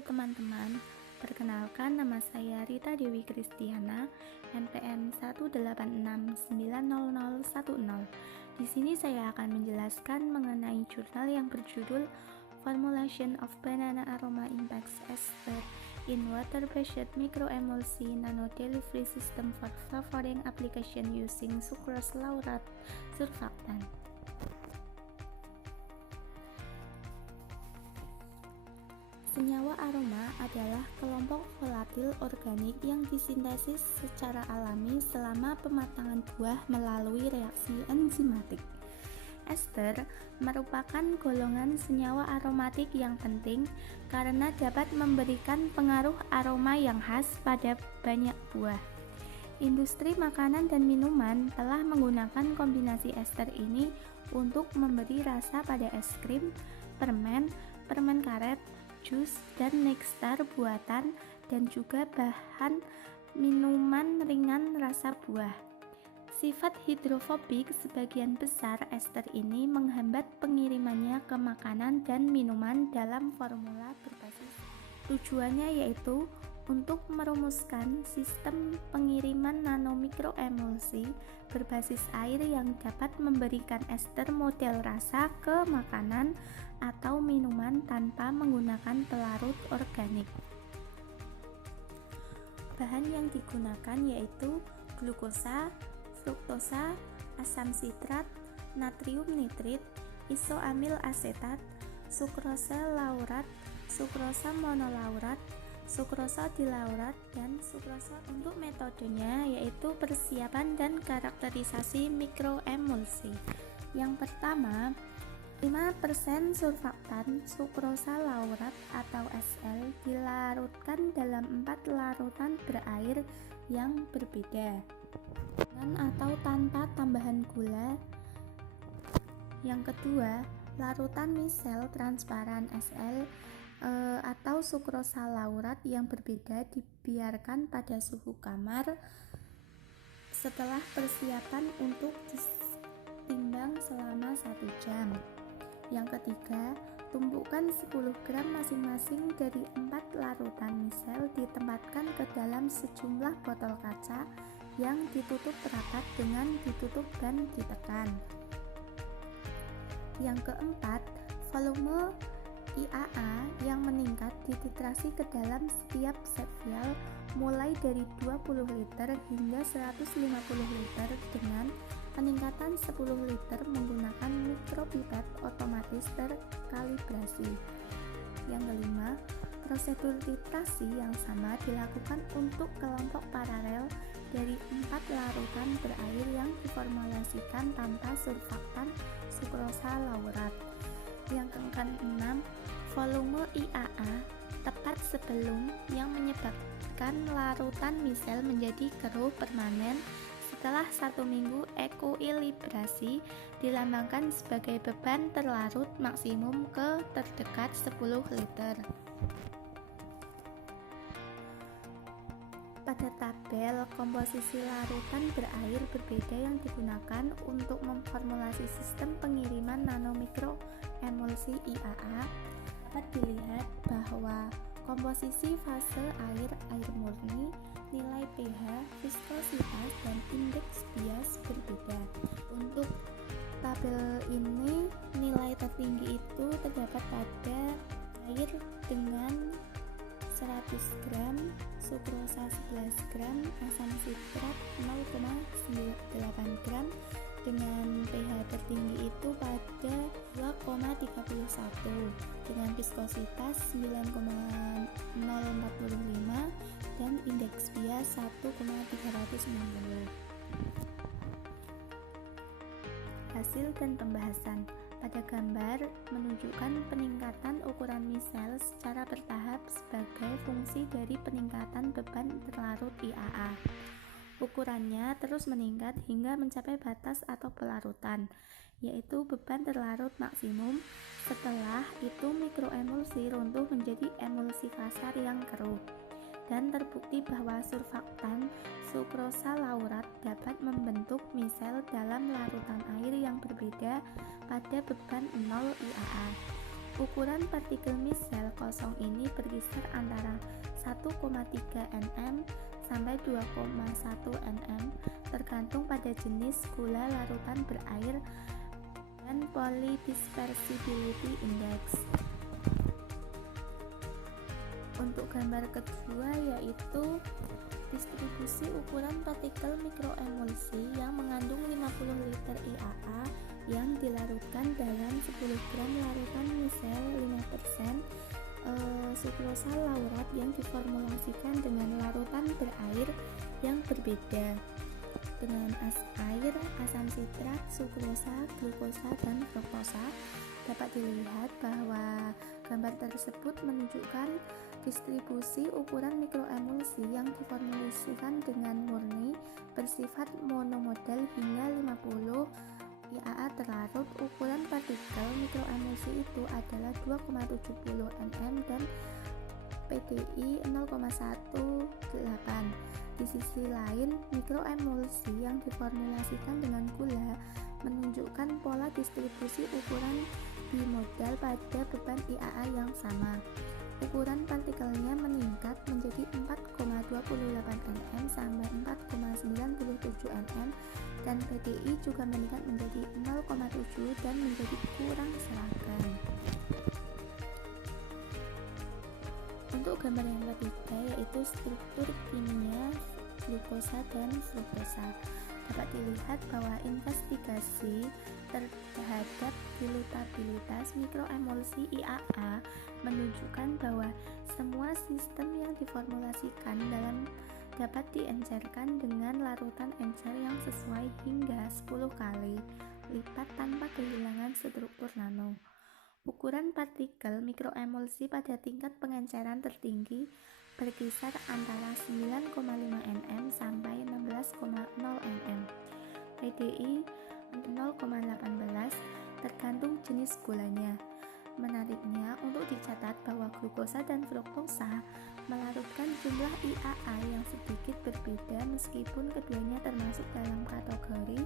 Halo teman-teman, perkenalkan nama saya Rita Dewi Kristiana, NPM 186900010. Di sini saya akan menjelaskan mengenai jurnal yang berjudul Formulation of Banana Aroma Impacts Ester in Water-Based Microemulsi Nano Delivery System for Flavoring Application Using Sucrose Lauryl Surfactant. Senyawa aroma adalah kelompok volatil organik yang disintesis secara alami selama pematangan buah melalui reaksi enzimatik. Ester merupakan golongan senyawa aromatik yang penting karena dapat memberikan pengaruh aroma yang khas pada banyak buah. Industri makanan dan minuman telah menggunakan kombinasi ester ini untuk memberi rasa pada es krim, permen karet, jus, dan nektar buatan, dan juga bahan minuman ringan rasa buah. Sifat hidrofobik sebagian besar ester ini menghambat pengirimannya ke makanan dan minuman dalam formula berbasis. Tujuannya yaitu untuk merumuskan sistem pengiriman nanomikroemulsi berbasis air yang dapat memberikan ester model rasa ke makanan atau minuman tanpa menggunakan pelarut organik. Bahan yang digunakan yaitu glukosa, fruktosa, asam sitrat, natrium nitrit, isoamil asetat, sukrosa laurat, sukrosa monolaurat, sukrosa dilaurat, dan sukrosa. Untuk metodenya yaitu persiapan dan karakterisasi mikroemulsi. Yang pertama, 5% surfaktan sukrosa laurat atau SL dilarutkan dalam 4 larutan berair yang berbeda dengan atau tanpa tambahan gula. Yang kedua, larutan misel transparan SL atau sukrosa laurat yang berbeda dibiarkan pada suhu kamar setelah persiapan untuk ditimbang selama 1 jam. Yang ketiga, tumpukan 10 gram masing-masing dari 4 larutan misel ditempatkan ke dalam sejumlah botol kaca yang ditutup rapat dengan ditutup dan ditekan. Yang keempat, volume IAA yang meningkat dititrasi ke dalam setiap set vial mulai dari 20 liter hingga 150 liter dengan peningkatan 10 liter menggunakan mikropipet otomatis terkalibrasi. Yang kelima, prosedur titrasi yang sama dilakukan untuk kelompok paralel dari 4 larutan berair yang diformulasikan tanpa surfaktan sukrosa laurat. Yang keenam, volume IAA tepat sebelum yang menyebabkan larutan misel menjadi keruh permanen setelah 1 minggu ekuilibrasi dilambangkan sebagai beban terlarut maksimum ke terdekat 10 liter. Pada tabel, komposisi larutan berair berbeda yang digunakan untuk memformulasi sistem pengiriman nanomikroemulsi IAA dapat dilihat bahwa komposisi fase air murni, nilai pH, viskositas, dan indeks bias berbeda. Untuk tabel ini, nilai tertinggi itu terdapat pada air dengan 100 gram, sukrosa 11 gram, asam sitrat 0,8 gram, dengan pH tertinggi itu pada 2,31, dengan viskositas 9,045 dan indeks bias 1,360. Hasil dan pembahasan. Pada gambar menunjukkan peningkatan ukuran misel secara bertahap sebagai fungsi dari peningkatan beban terlarut IAA. Ukurannya terus meningkat hingga mencapai batas atau pelarutan, yaitu beban terlarut maksimum. Setelah itu mikroemulsi runtuh menjadi emulsi kasar yang keruh. Dan terbukti bahwa surfaktan sukrosa laurat dapat membentuk misel dalam larutan air yang berbeda pada beban 0 IAA. Ukuran partikel misel kosong ini berkisar antara 1,3 nm sampai 2,1 nm tergantung pada jenis gula larutan berair dan polydispersibility index. Untuk gambar kedua yaitu distribusi ukuran partikel mikroemulsi yang mengandung 50 liter IAA yang dilarutkan dalam 10 gram larutan misel 5% sukrosa laurat yang diformulasikan dengan larutan berair yang berbeda dengan air, asam sitrat, sukrosa, glukosa, dan fruktosa. Dapat dilihat bahwa gambar tersebut menunjukkan distribusi ukuran mikroemulsi yang diformulasikan dengan murni bersifat monomodal hingga 50 IAA terlarut. Ukuran partikel mikroemulsi itu adalah 2,70 nm dan PDI 0,18. Di sisi lain, mikroemulsi yang diformulasikan dengan gula menunjukkan pola distribusi ukuran bimodal pada beban IAA yang sama. Ukuran partikelnya meningkat menjadi 4,28 nm sampai 4,97 nm dan PDI juga meningkat menjadi 0,7 dan menjadi kurang seragam. Untuk gambar yang ketiga yaitu struktur kimia glukosa dan fruktosa. Dapat dilihat bahwa investigasi terhadap dilutabilitas mikroemulsi IAA menunjukkan bahwa semua sistem yang diformulasikan dapat diencerkan dengan larutan encer yang sesuai hingga 10 kali lipat tanpa kehilangan struktur nano. Ukuran partikel mikroemulsi pada tingkat pengenceran tertinggi berkisar antara 9,5 nm sampai 16,0 nm. PDI 0,18 tergantung jenis gulanya. Menariknya untuk dicatat bahwa glukosa dan fruktosa melarutkan jumlah IAA yang sedikit berbeda meskipun keduanya termasuk dalam kategori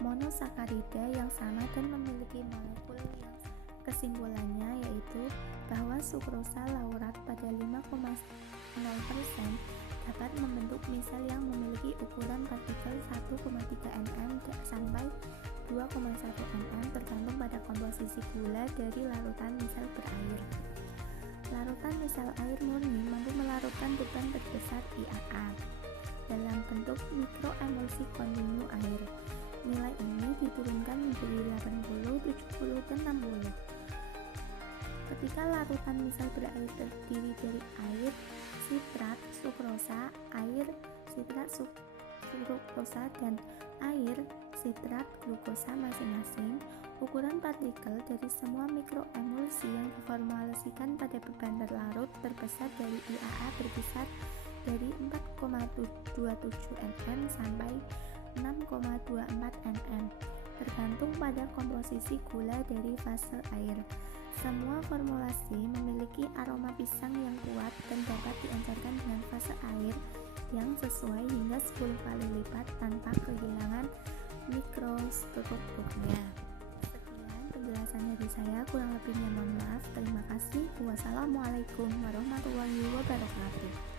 monosakarida yang sama dan memiliki molekul yang sama. Kesimpulannya yaitu bahwa sukrosa laurat pada 5,0% dapat membentuk misel yang memiliki ukuran partikel 1,3 nm sampai 2,1 nm tergantung pada komposisi gula dari larutan misel berair. Larutan misel air murni mampu melarutkan beban terbesar IAA dalam bentuk mikroemulsi kontinu air. Nilai ini diturunkan menjadi 80, 70, dan 60. Ketika larutan misal berair terdiri dari air, sitrat, sukrosa, air, sitrat, fruktosa, dan air, sitrat, glukosa masing-masing, ukuran partikel dari semua mikroemulsi yang diformulasikan pada beban terlarut terbesar dari IAA berkisar dari 4,27 nm sampai 6,24 nm tergantung pada komposisi gula dari fase air. Semua formulasi memiliki aroma pisang yang kuat dan dapat diencerkan dengan fase air yang sesuai hingga 10 kali lipat tanpa kehilangan mikrostrukturnya. Sekian penjelasan dari saya, kurang lebihnya mohon maaf. Terima kasih. Wassalamualaikum warahmatullahi wabarakatuh.